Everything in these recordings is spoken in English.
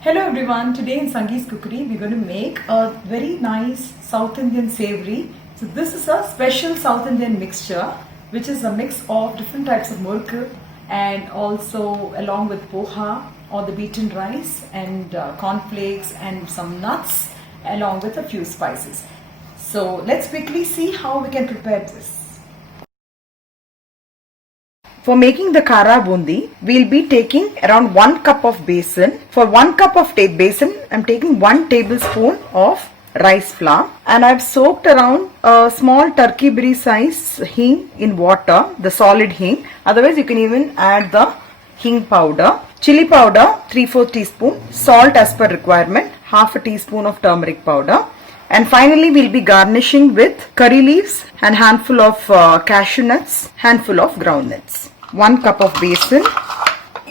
Hello everyone, today in Sangee's Cookery we're going to make a very nice South Indian savory. So this is a special South Indian mixture which is a mix of different types of murku and also along with poha or the beaten rice and cornflakes and some nuts along with a few spices. So let's quickly see how we can prepare this. For making the Kara Bundi, we'll be taking around 1 cup of besan. For 1 cup of besan, I'm taking 1 tablespoon of rice flour. And I've soaked around a small turkey berry size hing in water, the solid hing. Otherwise, you can even add the hing powder. Chili powder, 3/4 teaspoon. Salt as per requirement, half a teaspoon of turmeric powder. And finally, we'll be garnishing with curry leaves and handful of cashew nuts, handful of groundnuts. 1 cup of besan,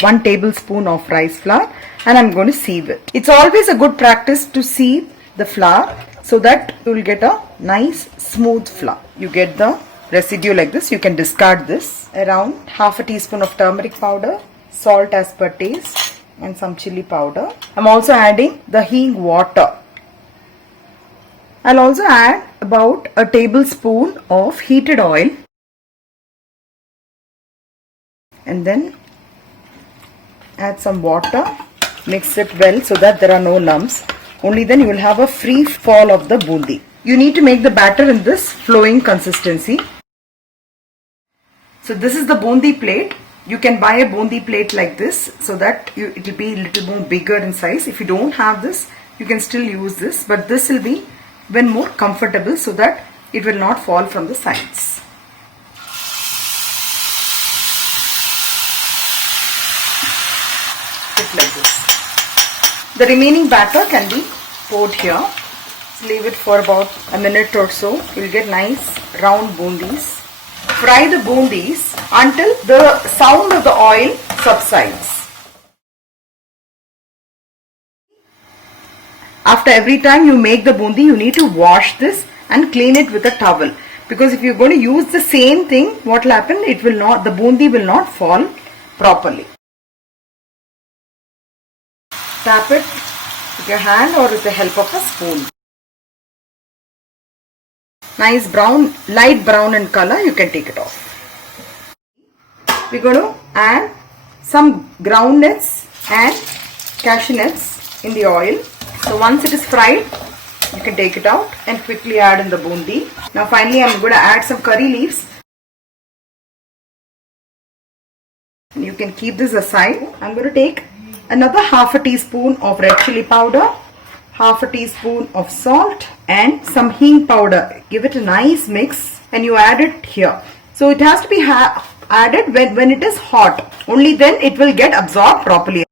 1 tablespoon of rice flour, and I'm going to sieve it. It's always a good practice to sieve the flour so that you will get a nice smooth flour. You get the residue like this. You can discard this. Around half a teaspoon of turmeric powder, salt as per taste, and some chili powder. I'm also adding the hing water. I'll also add about a tablespoon of heated oil. And then add some water, mix it well so that there are no lumps. Only then you will have a free fall of the bundi. You need to make the batter in this flowing consistency. So this is the bundi plate. You can buy a bundi plate like this so that it will be a little more bigger in size. If you don't have this, you can still use this, but this will be even more comfortable so that it will not fall from the sides. Like this. The remaining batter can be poured here. Leave it for about a minute or so. You'll get nice round bundis. Fry the bundis until the sound of the oil subsides. After every time you make the bundi, you need to wash this and clean it with a towel. Because if you're going to use the same thing, what will happen? The bundi will not fall properly. Tap it with your hand or with the help of a spoon. Nice brown, light brown in color, you can take it off. We're going to add some groundnuts and cashew nuts in the oil. So once it is fried, you can take it out and quickly add in the bundi. Now finally I'm going to add some curry leaves. And you can keep this aside. I'm going to take another half a teaspoon of red chili powder, half a teaspoon of salt and some hing powder. Give it a nice mix and you add it here. So it has to be added when it is hot. Only then it will get absorbed properly.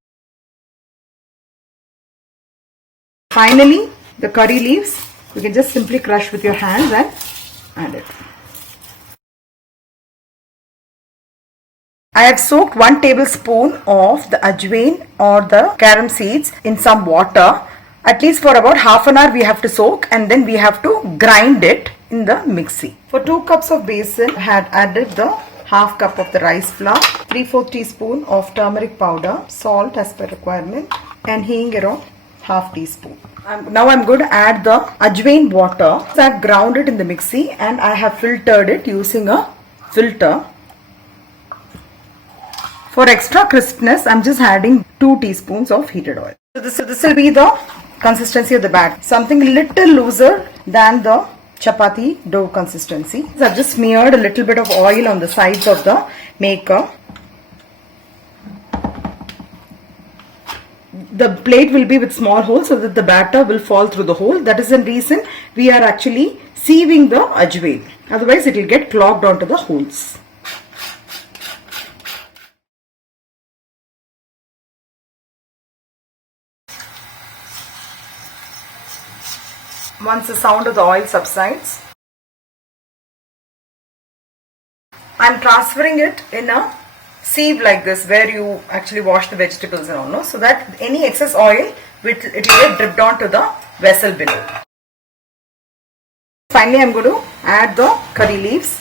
Finally, the curry leaves, you can just simply crush with your hands and add it. I have soaked 1 tablespoon of the ajwain or the carom seeds in some water. At least for about half an hour we have to soak and then we have to grind it in the mixie. For 2 cups of besan, I had added the half cup of the rice flour, 3/4 teaspoon of turmeric powder, salt as per requirement and hing around half teaspoon. Now I'm going to add the ajwain water. So I have ground it in the mixie and I have filtered it using a filter. For extra crispness, I'm just adding 2 teaspoons of heated oil. So this will be the consistency of the batter. Something a little looser than the chapati dough consistency. So I've just smeared a little bit of oil on the sides of the maker. The plate will be with small holes so that the batter will fall through the hole. That is the reason we are actually sieving the ajwain. Otherwise, it will get clogged onto the holes. Once the sound of the oil subsides, I'm transferring it in a sieve like this where you actually wash the vegetables and all, no? So that any excess oil, it will get dripped onto the vessel below. Finally, I'm going to add the curry leaves.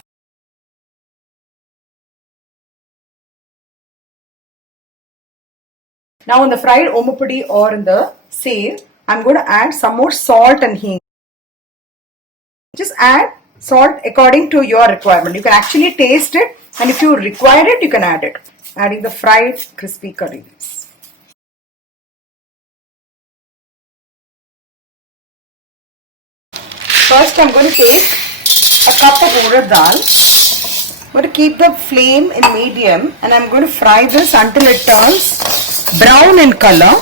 Now in the fried omupudi or in the save, I'm going to add some more salt and hing. Just add salt according to your requirement. You can actually taste it, and if you require it, you can add it. Adding the fried crispy curry leaves. First, I'm going to take a cup of urad dal. I'm going to keep the flame in medium, and I'm going to fry this until it turns brown in color.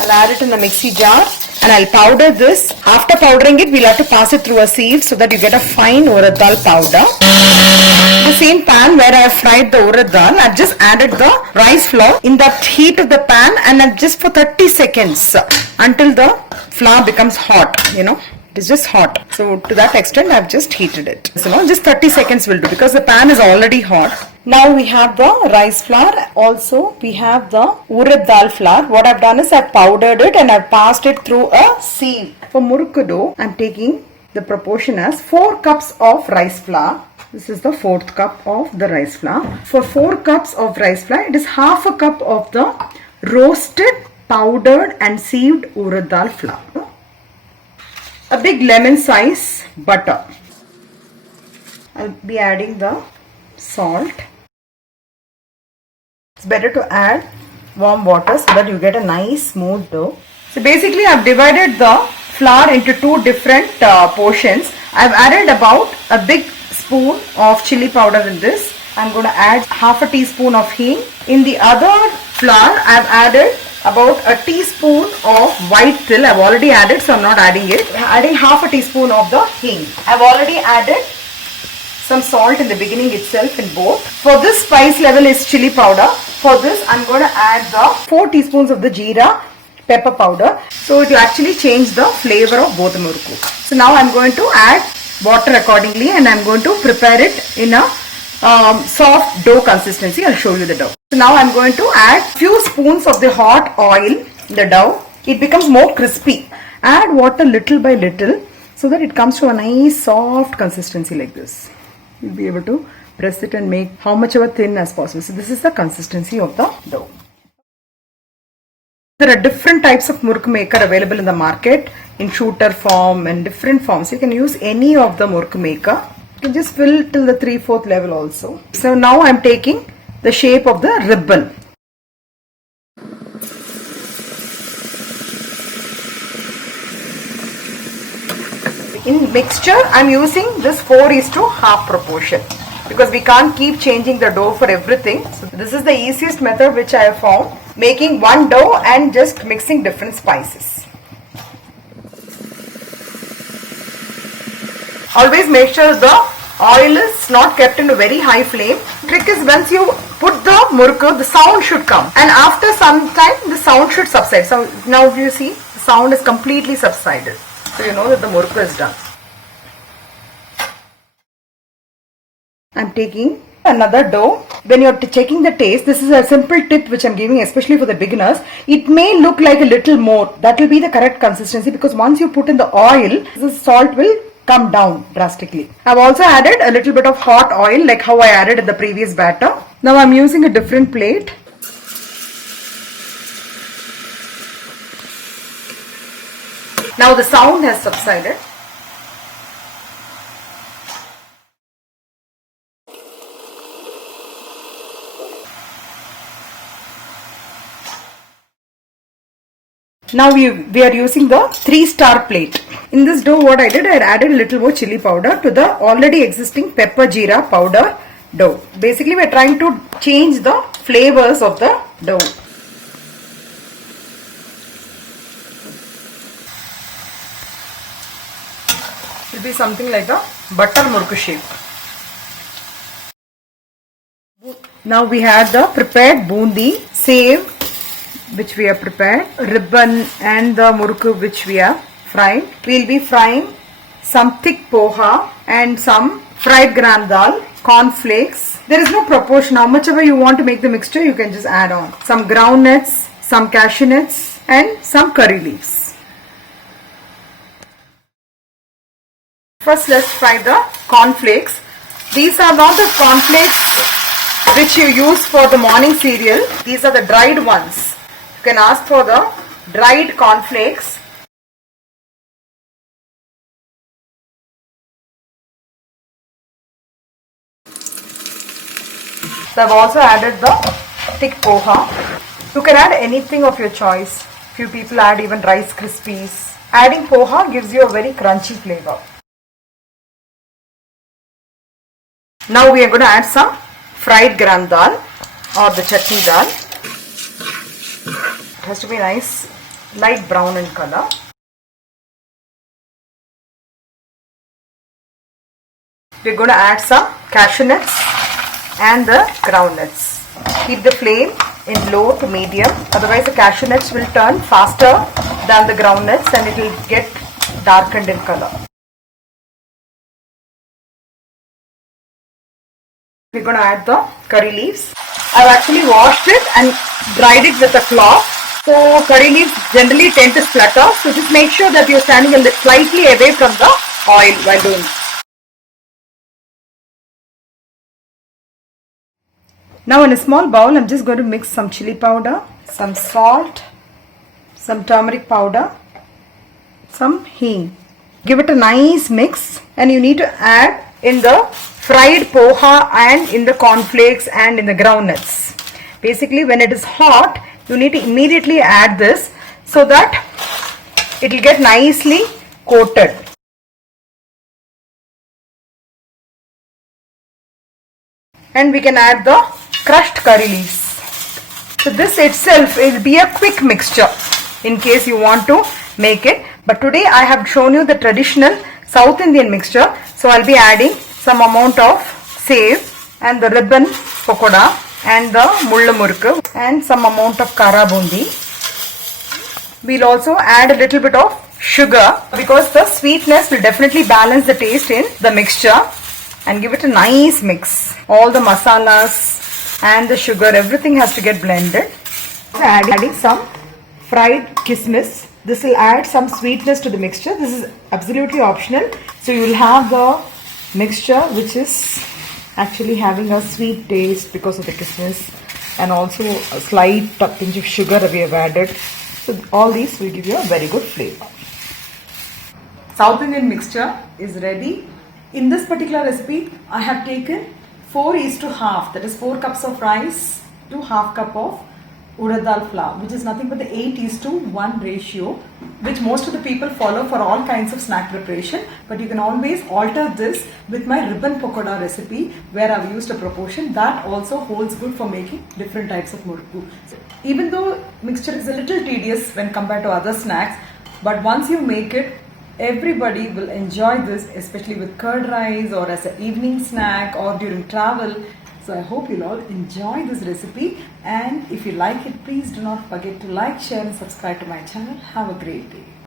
I'll add it in the mixie jar. And I'll powder this. After powdering it, we'll have to pass it through a sieve so that you get a fine urad dal powder. The same pan where I have fried the urad dal, I've just added the rice flour in the heat of the pan, and I've just for 30 seconds until the flour becomes hot, It is just hot. So to that extent, I've just heated it. So just 30 seconds will do because the pan is already hot. Now we have the rice flour. Also, we have the urad dal flour. What I've done is I've powdered it and I've passed it through a sieve. For murukku dough, I'm taking the proportion as 4 cups of rice flour. This is the 4th cup of the rice flour. For 4 cups of rice flour, it is half a cup of the roasted, powdered and sieved urad dal flour. A big lemon size butter. I'll be adding the salt. It's better to add warm water so that you get a nice smooth dough. So basically I've divided the flour into 2 different portions. I've added about a big spoon of chili powder in this. I'm going to add half a teaspoon of hing. In the other flour I've added about a teaspoon of white till. I've already added, so I'm not adding it. Adding half a teaspoon of the hing. I've already added some salt in the beginning itself in both. For this spice level is chili powder. For this I'm going to add the 4 teaspoons of the jeera pepper powder. So it will actually change the flavor of both the murukku. So now I'm going to add water accordingly, and I'm going to prepare it in a soft dough consistency. I'll show you the dough. So now I'm going to add few spoons of the hot oil in the dough. It becomes more crispy. Add water little by little so that it comes to a nice soft consistency like this. You'll be able to press it and make how much ever thin as possible. So this is the consistency of the dough. There are different types of murukku maker available in the market in shooter form and different forms. You can use any of the murukku maker. You can just fill till the 3/4 level also. So now I'm taking the shape of the ribbon. In mixture, I'm using this 4:1/2 proportion because we can't keep changing the dough for everything. So this is the easiest method which I have found, making one dough and just mixing different spices. Always make sure the oil is not kept in a very high flame. Trick is once you put the murukku, the sound should come, and after some time the sound should subside. So now you see the sound is completely subsided. So you know that the murukku is done. I'm taking another dough. When you're checking the taste, this is a simple tip which I'm giving especially for the beginners. It may look like a little more. That will be the correct consistency because once you put in the oil, the salt will come down drastically. I've also added a little bit of hot oil like how I added in the previous batter. Now I'm using a different plate. Now the sound has subsided. Now we are using the 3-star plate. In this dough what I did, I added a little more chili powder to the already existing pepper jeera powder dough. Basically we are trying to change the flavors of the dough. It will be something like a butter murukku shape. Now we have the prepared bundi, save which we have prepared, ribbon and the murukku which we have fried. We will be frying some thick poha and some fried gram dal, corn flakes. There is no proportion. How much ever you want to make the mixture, you can just add on. Some ground nuts, some cashew nuts and some curry leaves. First let's fry the corn flakes. These are not the corn flakes which you use for the morning cereal. These are the dried ones. You can ask for the dried cornflakes. So I've also added the thick poha. You can add anything of your choice. Few people add even Rice Krispies. Adding poha gives you a very crunchy flavor. Now we are going to add some fried gram dal or the chutney dal. It has to be nice light brown in color. We are going to add some cashew nuts and the groundnuts. Keep the flame in low to medium, otherwise the cashew nuts will turn faster than the groundnuts and it will get darkened in color. We're going to add the curry leaves. I've actually washed it and dried it with a cloth. So curry leaves generally tend to splutter, so just make sure that you're standing a little slightly away from the oil while doing it. Now in a small bowl, I'm just going to mix some chili powder, some salt, some turmeric powder, some hing. Give it a nice mix, and you need to add in the fried poha and in the cornflakes and in the groundnuts. Basically, when it is hot, you need to immediately add this so that it will get nicely coated. And we can add the crushed curry leaves. So this itself will be a quick mixture in case you want to make it. But today I have shown you the traditional South Indian mixture. So I'll be adding some amount of save and the ribbon pakoda and the mulla murukku and some amount of kara bundi. We'll also add a little bit of sugar because the sweetness will definitely balance the taste in the mixture, and give it a nice mix. All the masalas and the sugar, everything has to get blended. Adding some fried kismis. This will add some sweetness to the mixture. This is absolutely optional. So you will have the mixture which is actually having a sweet taste because of the kismis, and also a slight pinch of sugar we have added. So all these will give you a very good flavor. South Indian mixture is ready. In this particular recipe, I have taken 4:1, that is 4 cups of rice to half cup of urad dal flour, which is nothing but the 8:1 ratio, which most of the people follow for all kinds of snack preparation. But you can always alter this with my ribbon pakoda recipe, where I've used a proportion that also holds good for making different types of murukku. So, even though mixture is a little tedious when compared to other snacks, but once you make it, everybody will enjoy this, especially with curd rice or as an evening snack or during travel. So I hope you'll all enjoy this recipe, and if you like it, please do not forget to like, share and subscribe to my channel. Have a great day.